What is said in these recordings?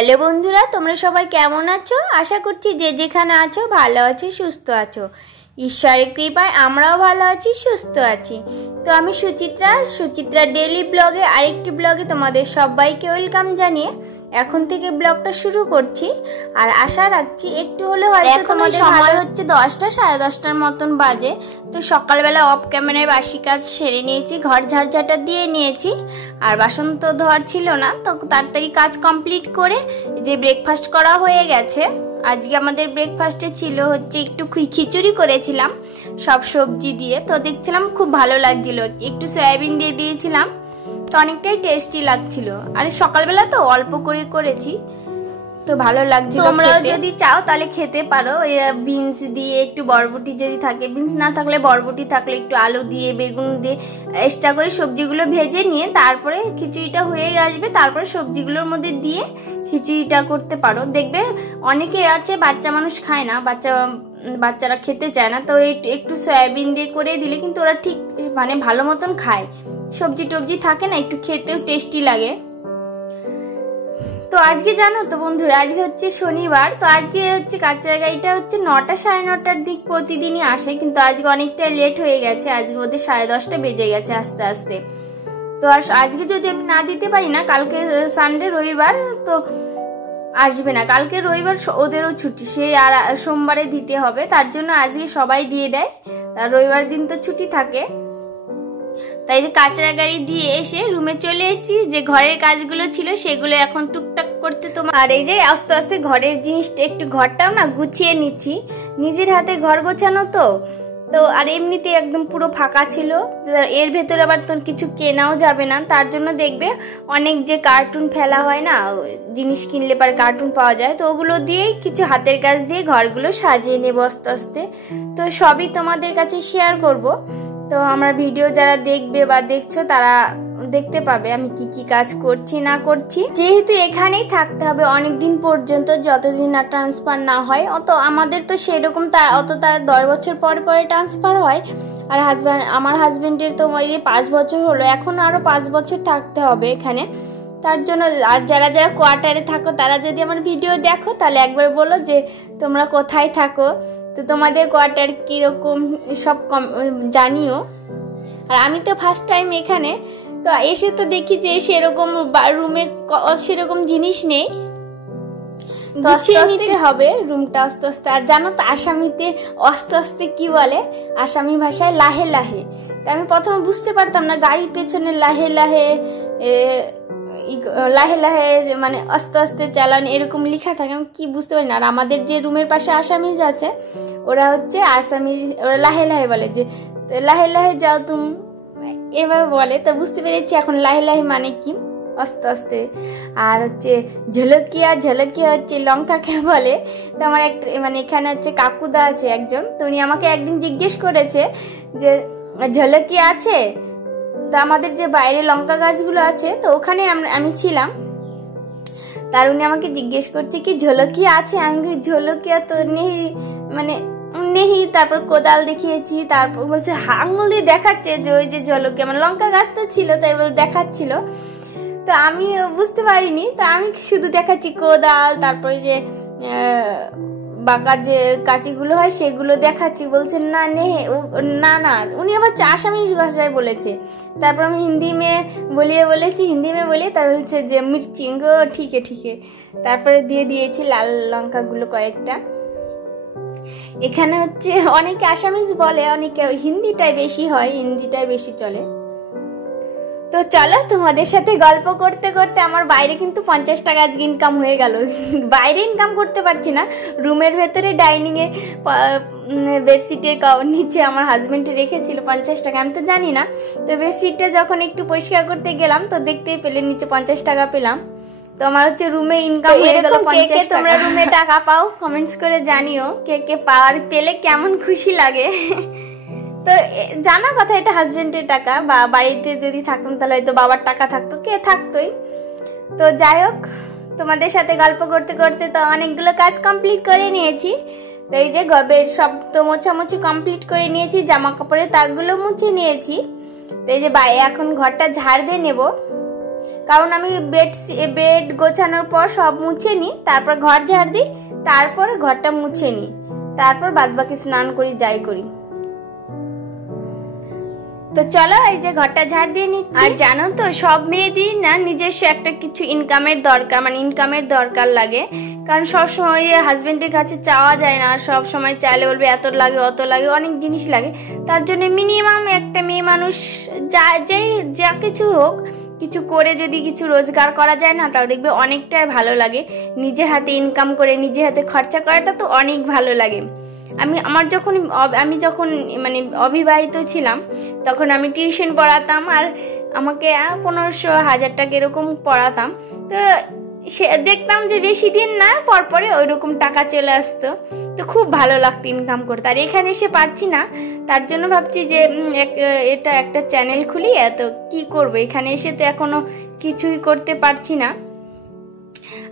Hello বন্ধুরা, তোমরা সবাই কেমন আছো? আশা করছি যে যেখানে আছো ভালো আছো, সুস্থ আছো। ঈশ্বরের কৃপায় আমরাও ভালো আছি, সুস্থ আছি। তো আমি সুচিত্রা ডেইলি ব্লগে আরেকটি ব্লগে তোমাদের সবাইকে ওয়েলকাম জানিয়ে এখন থেকে ব্লগটা শুরু করছি। আর আশা রাখছি একটু হলে হয়তো তোমাদের সময় হচ্ছে 10টা, 10:30টার মতন বাজে। তো সকালবেলা অফ ক্যামেরায় বাসি কাজ সেরে নিয়েছি, ঘর ঝাড়ঝাটা দিয়ে নিয়েছি। আর বাসন তো ধোয়ার ছিল না, তো তাড়াতাড়ি কাজ কমপ্লিট করে যে ব্রেকফাস্ট করা হয়ে গেছে। আজকে আমাদের ব্রেকফাস্টে ছিল হচ্ছে একটু খিচুড়ি করেছিলাম সব সবজি দিয়ে। তো দেখছিলাম খুব ভালো লাগছিল, একটু সয়াবিন দিয়ে দিয়েছিলাম, তো অনেকটাই টেস্টি লাগছিল। আর সকালবেলা তো অল্প করে করেছি, তো ভালো লাগছিল। তোমরা যদি চাও তাহলে খেতে পারো বিনস দিয়ে, একটু বরবটি যদি থাকে, বিনস না থাকলে বরবটি থাকলে একটু আলু দিয়ে, বেগুন দিয়ে এক্সট্রা করে সবজিগুলো ভেজে নিয়ে তারপরে খিচুড়িটা হয়ে আসবে, তারপরে সবজিগুলোর মধ্যে দিয়ে খিচুড়িটা করতে পারো। দেখবে অনেকে আছে বাচ্চা মানুষ খায় না, বাচ্চারা খেতে চায় না, তো একটু সয়াবিন দিয়ে করে দিলে কিন্তু ওরা ঠিক মানে ভালো মতন খায়। সবজি টবজি থাকে না, একটু খেতেও টেস্টি লাগে। তো আজকে জানো তো বন্ধুরা, আজকে হচ্ছে শনিবার। তো আজকে হচ্ছে কাঁচরা গাড়িটা হচ্ছে 9টা, 9:30টার দিক প্রতিদিনই আসে, কিন্তু আজকে অনেকটা লেট হয়ে গেছে। আজকে ওদের 10:30টা বেজে গেছে আসতে আসতে। তো আর আজকে যদি আমি না দিতে পারি না, কালকে সানডে রবিবার তো আসবে না। কালকে রবিবার ওদেরও ছুটি, সেই আর সোমবারে দিতে হবে, তার জন্য আজকে সবাই দিয়ে দেয়। তার রবিবার দিন তো ছুটি থাকে। তাই যে কাঁচরা গাড়ি দিয়ে এসে রুমে চলে এসেছি, যে ঘরের কাজগুলো ছিল সেগুলো এখন টুকটাক করতে তোমার। আর এই যে আস্তে আস্তে ঘরের জিনিসটা একটু ঘরটাও না গুছিয়ে নিচ্ছি, নিজের হাতে ঘর গোছানো তো। আর এমনিতে একদম পুরো ফাঁকা ছিল, এর ভেতরে আবার তোর কিছু কেনাও যাবে না। তার জন্য দেখবে অনেক যে কার্টুন ফেলা হয় না, জিনিস কিনলে পরে কার্টুন পাওয়া যায়, তো ওগুলো দিয়েই কিছু হাতের কাজ দিয়ে ঘরগুলো সাজিয়ে নেবো আস্তে আস্তে। তো সবই তোমাদের কাছে শেয়ার করব। তো আমার ভিডিও যারা দেখবে বা দেখছো তারা দেখতে পাবে আমি কি কি কাজ করছি না করছি। যেহেতু এখানেই থাকতে হবে অনেক দিন পর্যন্ত, যতদিন না ট্রান্সফার না হয়। আমাদের তো সেরকম অত তারা 10 বছর পরে পরে ট্রান্সফার হয়। আর আমার হাজবেন্ডের তো 5 বছর হলো, এখন আরো 5 বছর থাকতে হবে এখানে। তার জন্য আর যারা যারা কোয়ার্টারে থাকো তারা যদি আমার ভিডিও দেখো তাহলে একবার বলো যে তোমরা কোথায় থাকো, তো তোমাদের কোয়ার্টার কিরকম সব জানিও। আর আমি তো ফার্স্ট টাইম এখানে, তো এসে তো দেখি যে সেরকম রুমে সেরকম জিনিস নেই, তো আস্তে নিতে হবে রুমটা আস্তে আস্তে। আর জানো তো আসামিতে আস্তে আস্তে কি বলে, আসামি ভাষায় লাহে লাহে। তা আমি প্রথমে বুঝতে পারতাম না, গাড়ির পেছনে লাহে লাহে লাহে লাহে মানে আস্তে আস্তে চালান এরকম লেখা থাকে, আমি কি বুঝতে পারি না। আর আমাদের যে রুমের পাশে আসামিজ আছে ওরা হচ্ছে আসামি, ওরা লাহে লাহে বলে যে লাহে লাহে যাও তুমি, এভাবে বলে। তো বুঝতে পেরেছি এখন লাহে লাহে মানে কি, আস্তে আস্তে। আর হচ্ছে ঝলকিয়া, ঝলকিয়া হচ্ছে লঙ্কাকে বলে। তো আমার একটা মানে এখানে হচ্ছে কাকুদা আছে একজন, তো উনি আমাকে একদিন জিজ্ঞেস করেছে যে ঝলকিয়া আছে। তো আমাদের যে বাইরে লঙ্কা গাছগুলো আছে, তো ওখানে আমি ছিলাম। তার উনি আমাকে জিজ্ঞেস করছে কি ঝলকিয়া আছে, আমি ঝলকিয়া তো নেই মানে নেই। তারপর কোদাল দেখিয়েছি, তারপর বলছে আঙুল দিয়ে দেখাচ্ছে যে ওই যে ঝলকিয়া মানে লঙ্কা গাছ তো ছিল, তাই বলে দেখাচ্ছিল। তো আমি বুঝতে পারিনি, তো আমি শুধু দেখাচ্ছি কোদাল, তারপরে যে বাঁকার যে কাঁচিগুলো হয় সেগুলো দেখাচ্ছি। বলছেন না না না, উনি আবার আসামি ভাষায় বলেছে। তারপর আমি হিন্দি মেয়ে বলিয়ে তার বলছে যে মির্চি গো, ঠিকে ঠিকে। তারপরে দিয়ে দিয়েছি লাল লঙ্কাগুলো কয়েকটা। এখানে হচ্ছে অনেকে আসামিজ বলে, অনেকে হিন্দিটাই বেশি হয়, হিন্দিটাই বেশি চলে। তো চলো তোমাদের সাথে গল্প করতে করতে আমার বাইরে কিন্তু 50 টাকা আজকে ইনকাম হয়ে গেল। বাইরে ইনকাম করতে পারছি না, রুমের ভেতরে ডাইনিংয়ে বেডশিটের নিচে আমার হাজবেন্ডে রেখেছিল 50 টাকা, আমি তো জানি না। তো বেডশিটটা যখন একটু পরিষ্কার করতে গেলাম তো দেখতেই পেলে নিচে 50 টাকা পেলাম। তো আমার হচ্ছে রুমে ইনকাম হয়ে গেল 50 টাকা। তোমরা রুমে টাকা পাও কমেন্টস করে জানিও, কে পাওয়ার পেলে কেমন খুশি লাগে। তো জানা কথা এটা হাজবেন্ডের টাকা, বা বাড়িতে যদি থাকতাম তাহলে হয়তো বাবার টাকা থাকতো, কে থাকতোই। তো যাই হোক, তোমাদের সাথে গল্প করতে করতে তো অনেকগুলো কাজ কমপ্লিট করে নিয়েছি। তো এই যে গবের সব তো মোছামুছি কমপ্লিট করে নিয়েছি, জামা কাপড়ের তাকগুলো মুছে নিয়েছি। তো এই যে এখন ঘরটা ঝাড় দিয়ে নেব, কারণ আমি বেড গোছানোর পর সব মুছে নিই, তারপর ঘর ঝাড় দিই, তারপরে ঘরটা মুছে নিই, তারপর বাদবাকি স্নান করি যাই করি। তো চলো এই যে ঘরটা ঝাড় দিয়ে নিচ্ছি। আর জানো তো সব মেয়েদের না নিজস্ব একটা কিছু ইনকামের দরকার, মানে ইনকামের দরকার লাগে, কারণ সবসময় হাজবেন্ডের কাছে চাওয়া যায় না, সব সময় চাইলে বলবে এত লাগে অত লাগে, অনেক জিনিস লাগে। তার জন্য মিনিমাম একটা মেয়ে মানুষ যা কিছু হোক, কিছু করে যদি কিছু রোজগার করা যায় না, তাও দেখবে অনেকটাই ভালো লাগে। নিজের হাতে ইনকাম করে নিজের হাতে খরচা করাটা তো অনেক ভালো লাগে। আমি যখন মানে অবিবাহিত ছিলাম, তখন আমি টিউশন পড়াতাম, আর আমাকে 1500-1000 টাকা এরকম পড়াতাম। তো সে দেখতাম যে বেশি দিন না পরপরে ওইরকম টাকা চলে আসতো, তো খুব ভালো লাগতো ইনকাম করতে। আর এখানে এসে পারছি না, তার জন্য ভাবছি যে এটা একটা চ্যানেল খুলি। এত কি করব, এখানে এসে তো এখনো কিছুই করতে পারছি না।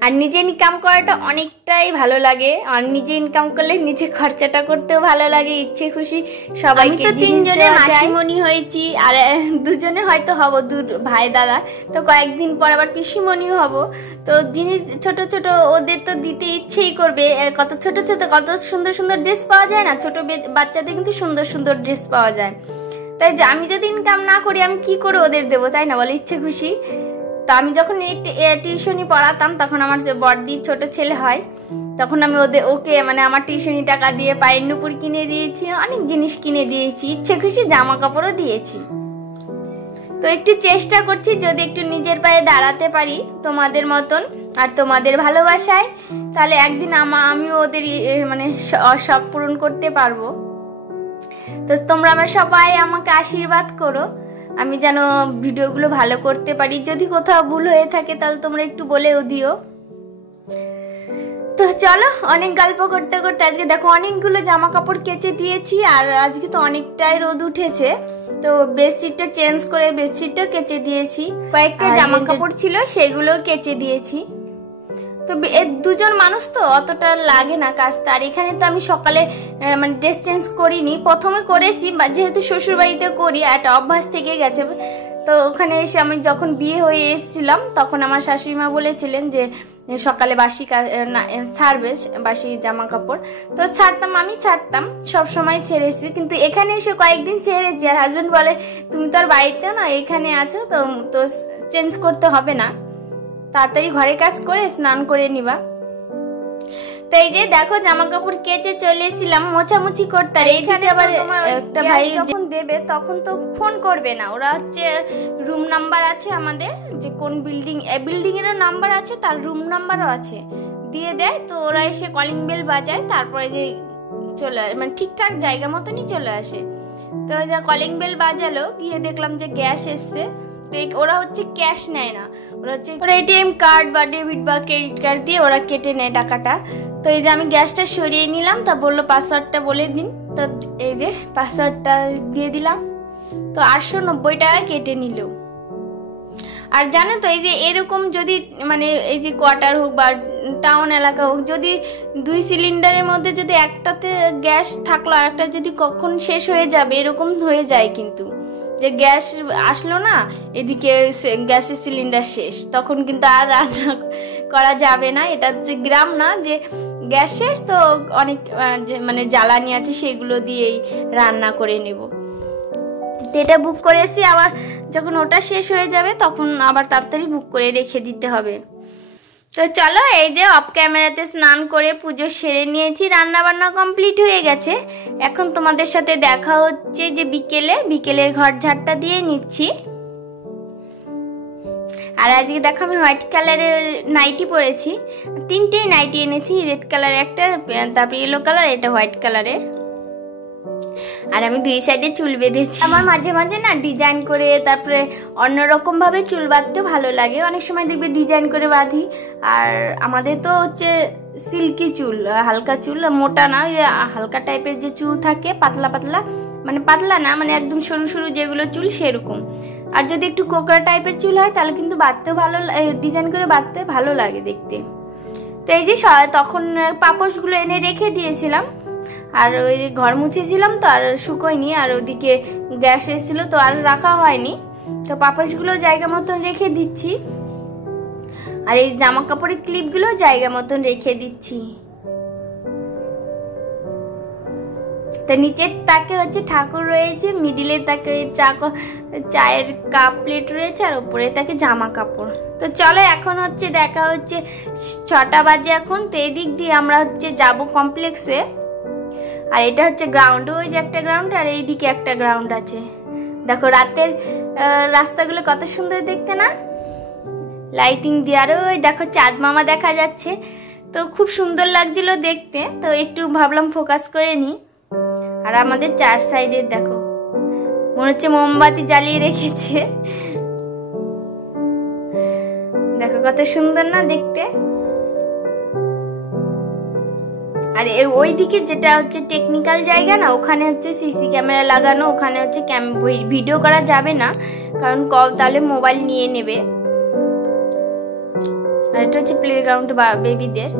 আর নিজে ইনকাম করাটা অনেকটাই ভালো লাগে, আর নিজে ইনকাম করলে নিজে খরচাটা করতেও ভালো লাগে, ইচ্ছে খুশি সবাইকে। তো 3 জনে মাসিমণি হয়েছি, আর 2 জনে হয়তো হব, 2 ভাই দাদা, তো কয়েকদিন পর আবার পিসিমণিও হব। তো জিনিস ছোট ছোট ওদের তো দিতে ইচ্ছেই করবে। কত ছোট ছোট কত সুন্দর সুন্দর ড্রেস পাওয়া যায় না, ছোট বাচ্চাদের কিন্তু সুন্দর সুন্দর ড্রেস পাওয়া যায়। তাই আমি যদি ইনকাম না করি আমি কি করে ওদের দেবো, তাই না বলে, ইচ্ছে খুশি। তো আমি যখন টিউশনি পড়াতাম, তখন আমার যে বড়দির ছোট ছেলে হয়, তখন আমি ওকে মানে আমার টিউশনি টাকা দিয়ে পায়ের নুপুর কিনে দিয়েছি, অনেক জিনিস কিনে দিয়েছি, ইচ্ছে খুশি জামা কাপড়ও দিয়েছি। তো একটু চেষ্টা করছি যদি একটু নিজের পায়ে দাঁড়াতে পারি তোমাদের মতন আর তোমাদের ভালোবাসায়, তাহলে একদিন আমিও ওদের মানে শখ পূরণ করতে পারবো। তো তোমরা আমার সবাই আমাকে আশীর্বাদ করো, আমি যেন ভিডিওগুলো ভালো করতে পারি। যদি কোথাও ভুল হয়ে থাকে তাহলে তোমরা একটু বলেও দিও। তো চলো, অনেক গল্প করতে করতে আজকে দেখো অনেকগুলো জামা কাপড় কেচে দিয়েছি, আর আজকে তো অনেকটাই রোদ উঠেছে, তো বেডশিটটা চেঞ্জ করে বেডশিটটা কেচে দিয়েছি। কয়েকটা জামা কাপড় ছিল সেগুলো কেচে দিয়েছি। তো 2 জন মানুষ তো অতটা লাগে না কাজটা। আর এখানে তো আমি সকালে মানে ড্রেস চেঞ্জ করিনি, প্রথমে করেছি, যেহেতু শ্বশুর বাড়িতে করি, একটা অভ্যাস থেকে গেছে। তো ওখানে এসে আমি যখন বিয়ে হয়ে এসেছিলাম, তখন আমার শাশুড়ি মা বলেছিলেন যে সকালে বাসি ছাড়বে, বাসি জামা কাপড়। তো আমি ছাড়তাম, সব সময় ছেড়েছি, কিন্তু এখানে এসে কয়েকদিন ছেড়েছি। আর হাজবেন্ড বলে তুমি তো আর বাড়িতেও না, এখানে আছো, তো চেঞ্জ করতে হবে না, তাড়াতাড়ি ঘরে কাজ করে স্নান করে নিবা। তো এই যে দেখো জামা কাপড় কেচে চলে এসেছিলাম মোছামুছি করতে। আর এইখানে আবার একটা ভাই যখন দেবে তখন তো ফোন করবে না, ওরা হচ্ছে রুম নাম্বার আছে আমাদের, যে কোন বিল্ডিং এরও নাম্বার আছে, তার রুম নাম্বারও আছে, দিয়ে দেয়। তো ওরা এসে কলিং বেল বাজায়, তারপরে যে চলে মানে ঠিকঠাক জায়গা মতনই চলে আসে। তো যা কলিং বেল বাজালো, গিয়ে দেখলাম যে গ্যাস এসছে। তো ওরা হচ্ছে ক্যাশ নেয় না, ওরা এটিএম কার্ড বা ডেবিট বা ক্রেডিট কার্ড দিয়ে ওরা কেটে নেয় টাকাটা। তো এই যে আমি গ্যাসটা সরিয়ে নিলাম, তা বললো পাসওয়ার্ডটা বলে দিন। তো এই যে পাসওয়ার্ডটা দিয়ে দিলাম, তো 890 টাকা কেটে নিল। আর জানো তো এই যে এরকম যদি মানে এই যে কোয়ার্টার হোক বা টাউন এলাকা হোক, যদি 2 সিলিন্ডারের মধ্যে যদি একটাতে গ্যাস থাকলো আর একটা যদি কখন শেষ হয়ে যাবে, এরকম হয়ে যায় কিন্তু, যে গ্যাস আসলো না, এদিকে গ্যাসের সিলিন্ডার শেষ, তখন কিন্তু আর রান্না করা যাবে না। এটা হচ্ছে গ্রাম না যে গ্যাস শেষ, তো অনেক মানে জ্বালানি আছে সেগুলো দিয়েই রান্না করে নেব। তো এটা বুক করেছি, আবার যখন ওটা শেষ হয়ে যাবে তখন আবার তাড়াতাড়ি বুক করে রেখে দিতে হবে। তো চলো, এই যে অফ ক্যামেরাতে স্নান করে পুজো সেরে নিয়েছি, রান্না বান্না কমপ্লিট হয়ে গেছে। এখন তোমাদের সাথে দেখা হচ্ছে যে বিকেলের ঘর ঝাড়টা দিয়ে নিচ্ছি। আর আজকে দেখো আমি হোয়াইট কালারের নাইটি পরেছি, 3টে নাইটি এনেছি, রেড কালার একটা, তারপর ইয়েলো কালার, এটা হোয়াইট কালারের। আর আমি 2 সাইডে চুল বেঁধেছি। আমার মাঝে মাঝে না ডিজাইন করে তারপরে অন্যরকম ভাবে চুল বাঁধতে ভালো লাগে, অনেক সময় দেখবে ডিজাইন করে বাঁধি। আর আমাদের তো হচ্ছে সিল্কি চুল, হালকা চুল, মোটা না, হালকা টাইপের যে চুল থাকে, পাতলা পাতলা, মানে পাতলা না, মানে একদম সরু সরু যেগুলো চুল সেরকম। আর যদি একটু কোকড়া টাইপের চুল হয় তাহলে কিন্তু বাঁধতে ভালো, ডিজাইন করে বাঁধতে ভালো লাগে দেখতে। তো এই যে তখন পাপোশগুলো এনে রেখে দিয়েছিলাম, আর ওই ঘর মুছেছিলাম তো আর শুকোয়নি, আর ওদিকে গ্যাস এসেছিল তো আর রাখা হয়নি। তো পাপোশগুলো জায়গা মতন রেখে দিচ্ছি। আর এই জামা কাপড়ের ক্লিপগুলো জায়গা মতন রেখে দিচ্ছি। তো নিচের তাকে হচ্ছে ঠাকুর রয়েছে, মিডিলের তাকে চায়ের কাপ প্লেট রয়েছে, আর উপরে তাকে জামা কাপড়। তো চলো এখন হচ্ছে দেখা হচ্ছে 6টা বাজে এখন। তো এদিক দিয়ে আমরা হচ্ছে যাব কমপ্লেক্সে। আর এটা হচ্ছে গ্রাউন্ড, ওই যে একটা গ্রাউন্ড আর এইদিকে একটা গ্রাউন্ড আছে। দেখো রাতের রাস্তাগুলো কত সুন্দর দেখতে না, লাইটিং দিয়ে। আর ওই দেখো চাঁদ মামা দেখা যাচ্ছে, তো খুব সুন্দর লাগছিল দেখতে। তো একটু ভাবলাম ফোকাস করে নিই। আর আমাদের 4 সাইডে দেখো মনে হচ্ছে মোমবাতি জ্বালিয়ে রেখেছে, দেখো কত সুন্দর না দেখতে। আর ওই দিকে যেটা হচ্ছে টেকনিক্যাল জায়গা না, ওখানে হচ্ছে সিসি ক্যামেরা লাগানো, ওখানে হচ্ছে ভিডিও করা যাবে না, কারণ তাহলে মোবাইল নিয়ে নেবে। আর এটা হচ্ছে প্লেগ্রাউন্ড বা বেবিদের,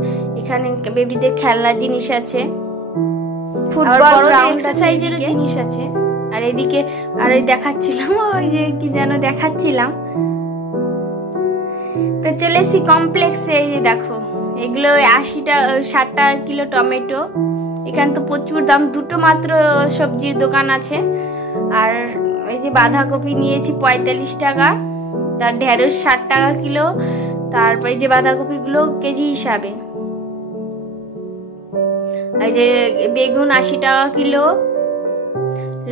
এখানে বেবিদের খেলনা জিনিস আছে, ফুটবল এক্সারসাইজেরও জিনিস আছে। আর এদিকে আর দেখাচ্ছিলাম, ওই যে কি যেন দেখাচ্ছিলাম। তো চলে এসছি কমপ্লেক্সে। এই যে দেখো এগুলো 60 টাকা কিলো টমেটো। এখানে তো প্রচুর দাম, দুটো মাত্র সবজির দোকান আছে। আর এই যে বাঁধাকপি নিয়েছি 45 টাকা, তার ঢেঁড়স 60 টাকা কিলো। তারপরে যে বাঁধাকপিগুলো কেজি হিসাবে। এই যে বেগুন 80 টাকা কিলো,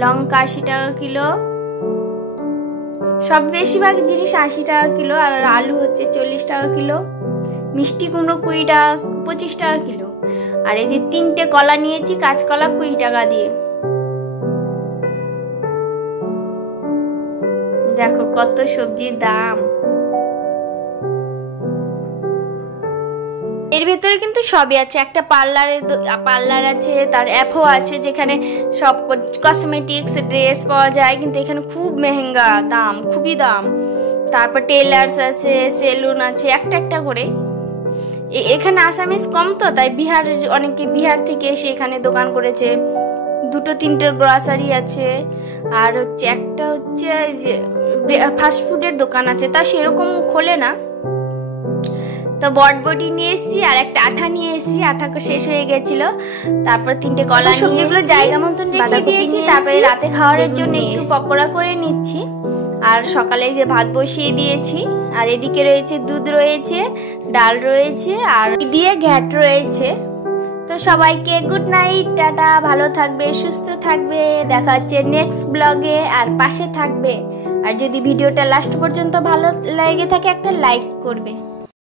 লঙ্কা 80 টাকা কিলো, সব বেশিরভাগ জিনিস 80 টাকা কিলো। আর আলু হচ্ছে 40 টাকা কিলো, মিষ্টি কুমড়ো 25 টাকা কিলো। আর এই যে 3টে কলা নিয়েছি, কাঁচকলা 20 টাকা দিয়ে। দেখো কত সবজির দাম। এর ভেতরে কিন্তু সবই আছে, একটা পার্লার আছে, তার অ্যাপও আছে যেখানে সব কসমেটিক্স ড্রেস পাওয়া যায়, কিন্তু এখানে খুব মেহেঙ্গা দাম, খুবই দাম। তারপর টেলার্স আছে, সেলুন আছে, একটা করে। এখানে আসামিস কম, তো তাই অনেকে বিহার থেকে এসে এখানে দোকান করেছে। 2-3টের গ্রসারি আছে। আর হচ্ছে একটা হচ্ছে যে ফাস্টফুডের দোকান আছে, তা সেরকম খোলে না। তো বটবটি নিয়ে এসেছি, আর একটা আঠা নিয়ে এসেছি, আঠা শেষ হয়ে গেছিল। তারপর 3টে কলা, সবজিগুলো জায়গা মতন রেখে দিয়েছি। তারপরে রাতে খাওয়ার জন্য একটু পকোড়া করে নিচ্ছি। আর সকালে যে ভাত বসিয়ে দিয়েছি। আর এদিকে রয়েছে দুধ রয়েছে, ডাল রয়েছে, আর দিয়ে ঘ্যাট রয়েছে। তো সবাইকে গুড নাইট, টাটা, ভালো থাকবে, সুস্থ থাকবে, দেখা হচ্ছে নেক্সট ব্লগে। আর পাশে থাকবে। আর যদি ভিডিওটা লাস্ট পর্যন্ত ভালো লেগে থাকে একটা লাইক করবে।